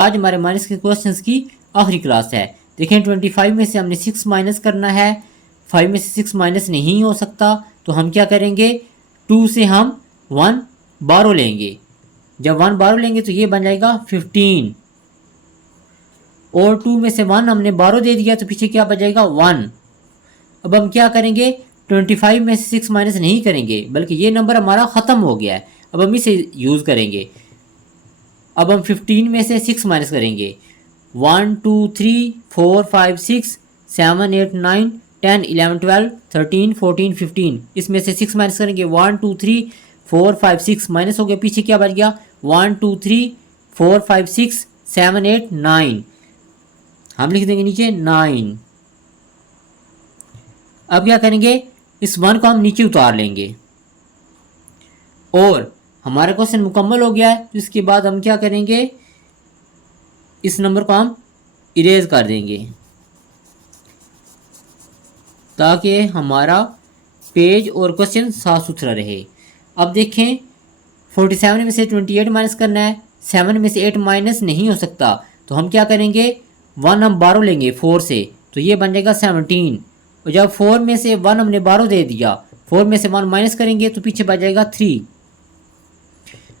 आज हमारे माइनस के क्वेश्चंस की आखिरी क्लास है। देखें 25 में से हमने 6 माइनस करना है। 5 में से 6 माइनस नहीं हो सकता तो हम क्या करेंगे, 2 से हम 1 बारो लेंगे। जब 1 बारो लेंगे तो ये बन जाएगा 15 और 2 में से 1 हमने बारो दे दिया तो पीछे क्या बचेगा 1। अब हम क्या करेंगे, 25 में से 6 माइनस नहीं करेंगे बल्कि ये नंबर हमारा ख़त्म हो गया है, अब हम इसे यूज़ करेंगे। अब हम 15 में से 6 माइनस करेंगे। 1 2 3 4 5 6 7 8 9 10 11 12 13 14 15, इसमें से 6 माइनस करेंगे। 1 2 3 4 5 6 माइनस हो गया, पीछे क्या बच गया 1 2 3 4 5 6 7 8 9, हम लिख देंगे नीचे 9। अब क्या करेंगे, इस 1 को हम नीचे उतार लेंगे और हमारा क्वेश्चन मुकम्मल हो गया है। तो इसके बाद हम क्या करेंगे, इस नंबर को हम इरेज कर देंगे ताकि हमारा पेज और क्वेश्चन साफ सुथरा रहे। अब देखें 47 में से 28 माइनस करना है। 7 में से 8 माइनस नहीं हो सकता तो हम क्या करेंगे, 1 हम बारो लेंगे 4 से तो ये बन जाएगा 17। और जब 4 में से 1 हमने बारो दे दिया, 4 में से 1 माइनस करेंगे तो पीछे बच जाएगा 3।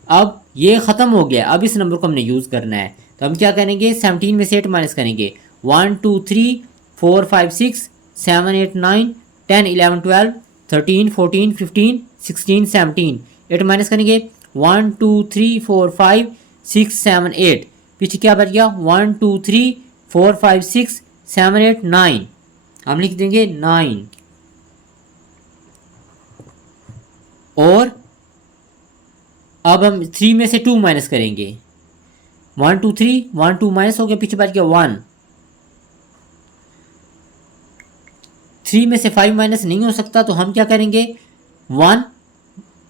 अब ये ख़त्म हो गया, अब इस नंबर को हमने यूज़ करना है तो हम क्या करेंगे, 17 में से 8 माइनस करेंगे। 1 2 3 4 5 6 7 8 9 10 11 12 13 14 15 16 17, 8 माइनस करेंगे। 1 2 3 4 5 6 7 8, पीछे क्या बच गया 1 2 3 4 5 6 7 8 9, हम लिख देंगे 9। और अब हम 3 में से 2 माइनस करेंगे। 1 2 3 1 2 माइनस हो गया, पीछे बच गया 1। 3 में से 5 माइनस नहीं हो सकता तो हम क्या करेंगे, 1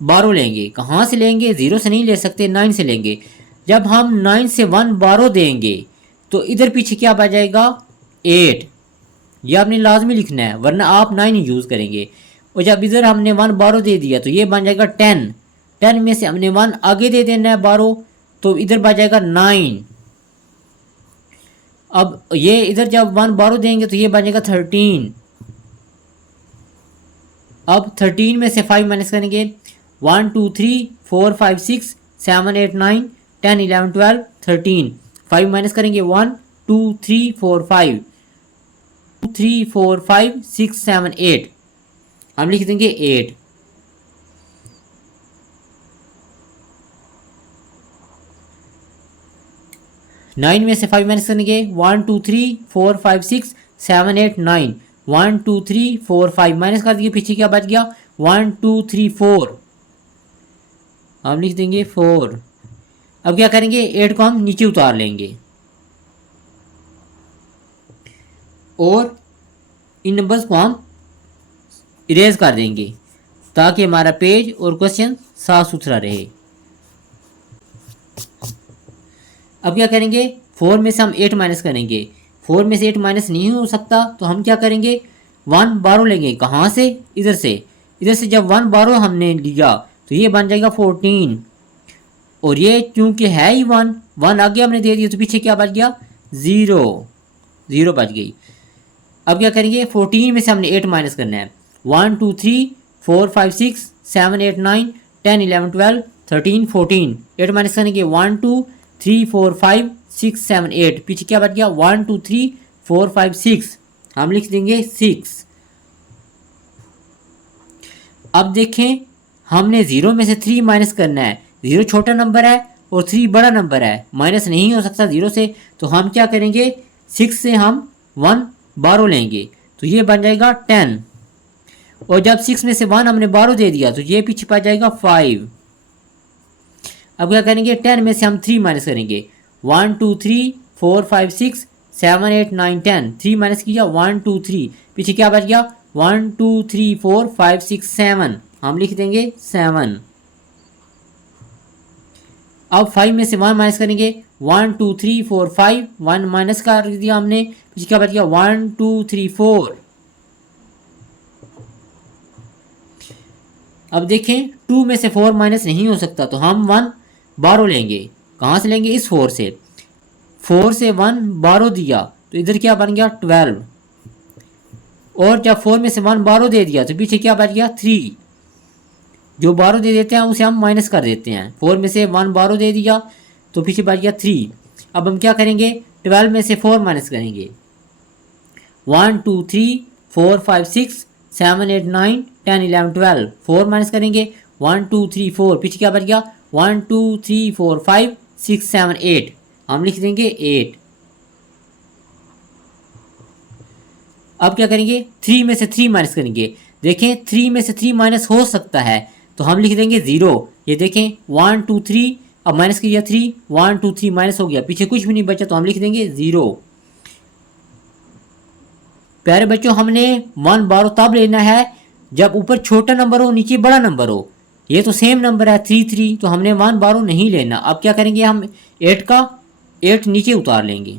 बारो लेंगे। कहाँ से लेंगे, 0 से नहीं ले सकते, 9 से लेंगे। जब हम 9 से 1 बारो देंगे तो इधर पीछे क्या बच जाएगा 8, ये आपने लाजमी लिखना है वरना आप 9 ही यूज़ करेंगे। और जब इधर हमने 1 बारो दे दिया तो ये बन जाएगा 10। 10 में से हमने 1 आगे दे देना है बारो तो इधर बच जाएगा 9। अब ये इधर जब 1 बारो देंगे तो ये बन जाएगा 13। अब 13 में से 5 माइनस करेंगे। 1 2 3 4 5 6 7 8 9 10 11 12 13, 5 माइनस करेंगे। 1 2 3 4 5 2 3 4 5 6 7 8, हम लिख देंगे 8। नाइन में से 5 माइनस करेंगे। 1 2 3 4 5 6 7 8 9, 1 2 3 4 5 माइनस कर दिए, पीछे क्या बच गया 1 2 3 4, हम लिख देंगे 4। अब क्या करेंगे, 8 को हम नीचे उतार लेंगे और इन नंबर्स को हम इरेज कर देंगे ताकि हमारा पेज और क्वेश्चन साफ सुथरा रहे। अब क्या करेंगे, 4 में से हम 8 माइनस करेंगे। 4 में से 8 माइनस नहीं हो सकता तो हम क्या करेंगे, 1 बारो लेंगे। कहाँ से, इधर से। इधर से जब 1 बारो हमने लिया तो ये बन जाएगा 14 और ये क्योंकि है ही 1 आगे हमने दे दिया तो पीछे क्या बच गया 0, 0 बच गई। अब क्या करेंगे, 14 में से हमने 8 माइनस करना है। 1 2 3 4 5 6 7 8 9 10 11 12 13 14, 8 माइनस करेंगे। 1 2 3 4 5 6 7 8, पीछे क्या बच गया 1 2 3 4 5 6, हम लिख देंगे 6। अब देखें हमने 0 में से 3 माइनस करना है। 0 छोटा नंबर है और 3 बड़ा नंबर है, माइनस नहीं हो सकता 0 से, तो हम क्या करेंगे 6 से हम 1 बारो लेंगे तो ये बन जाएगा 10। और जब 6 में से 1 हमने बारो दे दिया तो ये पीछे पा जाएगा 5। अब क्या करेंगे, 10 में से हम 3 माइनस करेंगे। 1 2 3 4 5 6 7 8 9 10, 3 माइनस किया 1 2 3, पीछे क्या बच गया 1 2 3 4 5 6 7, हम लिख देंगे 7। अब 5 में से 1 माइनस करेंगे। 1 2 3 4 5, 1 माइनस कर दिया हमने, पीछे क्या बच गया 1 2 3 4। अब देखें 2 में से 4 माइनस नहीं हो सकता तो हम 1 बारो लेंगे। कहाँ से लेंगे, इस 4 से। 4 से 1 बारो दिया तो इधर क्या बन गया 12, और जब 4 में से 1 बारो दे दिया तो पीछे क्या बच गया 3। जो बारो दे देते हैं उसे हम माइनस कर देते हैं। 4 में से 1 बारो दे दिया तो पीछे बच गया 3। अब हम क्या करेंगे 12 में से 4 माइनस करेंगे। 1 2 3 4 5 6 7 8 9 10 11 12, 4 माइनस करेंगे 1 2 3 4, पीछे क्या बच गया 1 2 3 4 5 6 7 8, हम लिख देंगे 8। अब क्या करेंगे 3 में से 3 माइनस करेंगे। देखें 3 में से 3 माइनस हो सकता है तो हम लिख देंगे 0। ये देखें 1 2 3, अब माइनस किया 3, 1 2 3 माइनस हो गया, पीछे कुछ भी नहीं बचा तो हम लिख देंगे 0। प्यारे बच्चों हमने 1 बारो तब लेना है जब ऊपर छोटा नंबर हो नीचे बड़ा नंबर हो। ये तो सेम नंबर है 3 3, तो हमने 1 बारो नहीं लेना। अब क्या करेंगे हम 8 नीचे उतार लेंगे।